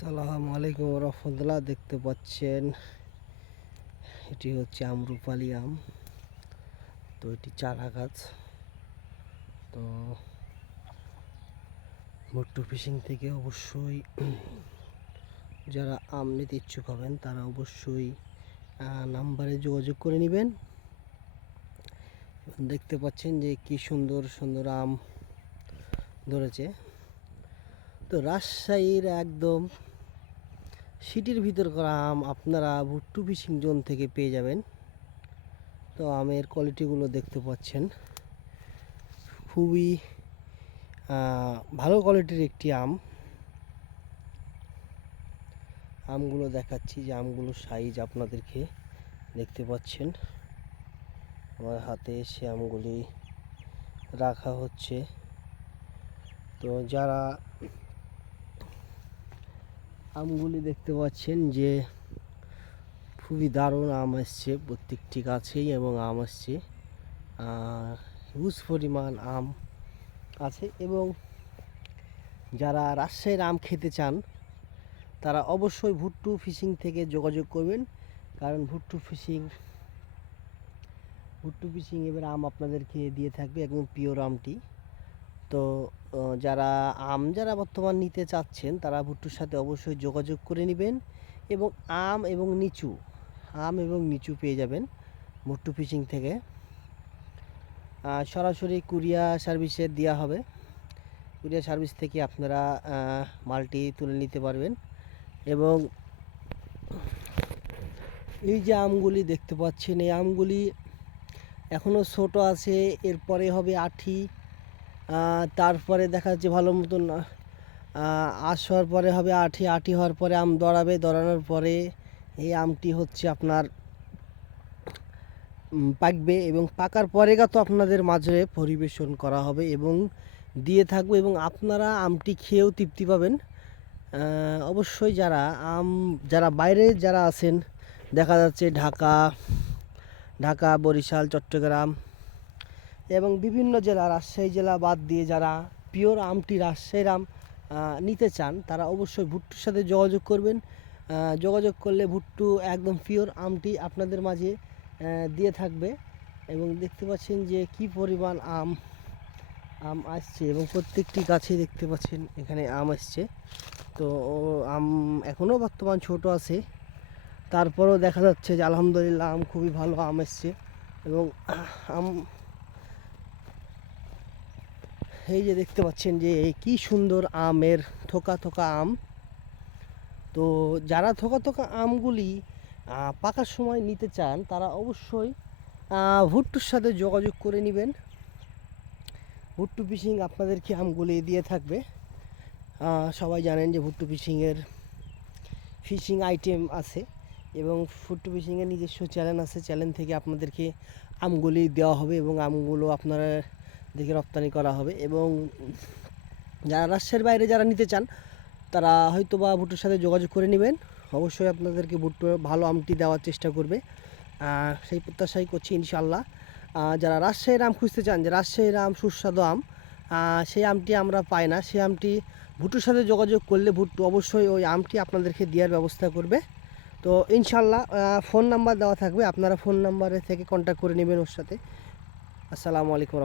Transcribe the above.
আসসালামু আলাইকুম রহমতুল্লাহ। দেখতে পাচ্ছেন এটি হচ্ছে আমরুপালি আম। তো এটি চারা গাছ। তো ভুট্টু ফিশিং থেকে অবশ্যই যারা আম নিতে ইচ্ছুক হবেন তারা অবশ্যই নাম্বারে যোগাযোগ করে নেবেন। দেখতে পাচ্ছেন যে কি সুন্দর সুন্দর আম ধরেছে। তো রাজশাহীর একদম সিটির ভিতর করা আম আপনারা ভুট্টু ফিশিং জোন থেকে পেয়ে যাবেন। তো আমের কোয়ালিটিগুলো দেখতে পাচ্ছেন, খুবই ভালো কোয়ালিটির একটি আমগুলো দেখাচ্ছি যে আমগুলোর সাইজ আপনাদেরকে দেখতে পাচ্ছেন। আমার হাতে সে আমগুলি রাখা হচ্ছে। তো যারা আমগুলি দেখতে পাচ্ছেন যে খুবই দারুণ আম আসছে প্রত্যেকটি গাছেই, এবং আম আসছে হিউজ পরিমাণ আম আছে। এবং যারা রাজশাহীর আম খেতে চান তারা অবশ্যই ভুট্টু ফিশিং থেকে যোগাযোগ করবেন, কারণ ভুট্টু ফিশিং এবার আম আপনাদেরকে দিয়ে থাকবে একদম পিওর আমটি। তো যারা বর্তমান নিতে চাচ্ছেন তারা ভুট্টুর সাথে অবশ্যই যোগাযোগ করে নেবেন, এবং আম এবং নিচু পেয়ে যাবেন ভুট্টু ফিশিং থেকে। সরাসরি কুরিয়ার সার্ভিসে দেওয়া হবে। কুরিয়ার সার্ভিস থেকে আপনারা মালটি তুলে নিতে পারবেন। এবং এই যে আমগুলি দেখতে পাচ্ছেন, এই আমগুলি এখনও ছোট আছে, এরপরে হবে আঠি, তারপরে দেখা যাচ্ছে ভালো মতন আঁশ হওয়ার পরে হবে আঠি হওয়ার পরে আম দড়ানোর পরে এই আমটি হচ্ছে আপনার পাকবে, এবং পাকার পরে তো আপনাদের মাঝে পরিবেশন করা হবে এবং দিয়ে থাকবো, এবং আপনারা আমটি খেয়েও তৃপ্তি পাবেন। অবশ্যই যারা বাইরে যারা আছেন, দেখা যাচ্ছে ঢাকা, বরিশাল, চট্টগ্রাম এবং বিভিন্ন জেলা, রাজশাহী জেলা বাদ দিয়ে যারা পিওর আমটি রাজশাহীর আম নিতে চান তারা অবশ্যই ভুট্টুর সাথে যোগাযোগ করবেন। যোগাযোগ করলে ভুট্টু একদম পিওর আমটি আপনাদের মাঝে দিয়ে থাকবে। এবং দেখতে পাচ্ছেন যে কি পরিমাণ আম আসছে, এবং প্রত্যেকটি গাছে দেখতে পাচ্ছেন এখানে আম আসছে। তো আম এখনও বর্তমান ছোট আছে, তারপরেও দেখা যাচ্ছে যে আলহামদুলিল্লাহ আম খুবই ভালো আম আসছে। এবং এই যে দেখতে পাচ্ছেন যে কি সুন্দর আমের থোকা আম। তো যারা থোকা আমগুলি পাকার সময় নিতে চান তারা অবশ্যই ভুট্টুর সাথে যোগাযোগ করে নেবেন। ভুট্টু ফিশিং আপনাদেরকে আমগুলি দিয়ে থাকবে। সবাই জানেন যে ভুট্টু ফিশিং আইটেম আছে, এবং ভুট্টু ফিশিংয়ের নিজস্ব চ্যানেল আছে। চ্যানেল থেকে আপনাদেরকে আমগুলি দেওয়া হবে, এবং আমগুলো আপনারা দেখে রপ্তানি করা হবে। এবং যারা রাজশাহীর বাইরে যারা নিতে চান তারা হয়তো বা ভুট্টুর সাথে যোগাযোগ করে নেবেন। অবশ্যই আপনাদেরকে ভুট্টুর ভালো আমটি দেওয়ার চেষ্টা করবে, সেই প্রত্যাশাই করছি ইনশাল্লাহ। যারা রাজশাহীর আম খুঁজতে চান, যে রাজশাহীর আম সুস্বাদু আম, সেই আমটি আমরা পাই না, সেই আমটি ভুট্টুর সাথে যোগাযোগ করলে ভুট্টু অবশ্যই ওই আমটি আপনাদেরকে দেওয়ার ব্যবস্থা করবে। তো ইনশাল্লাহ ফোন নাম্বার দেওয়া থাকবে, আপনারা ফোন নাম্বারে থেকে কন্ট্যাক্ট করে নেবেন ওর সাথে। আসসালামু আলাইকুম।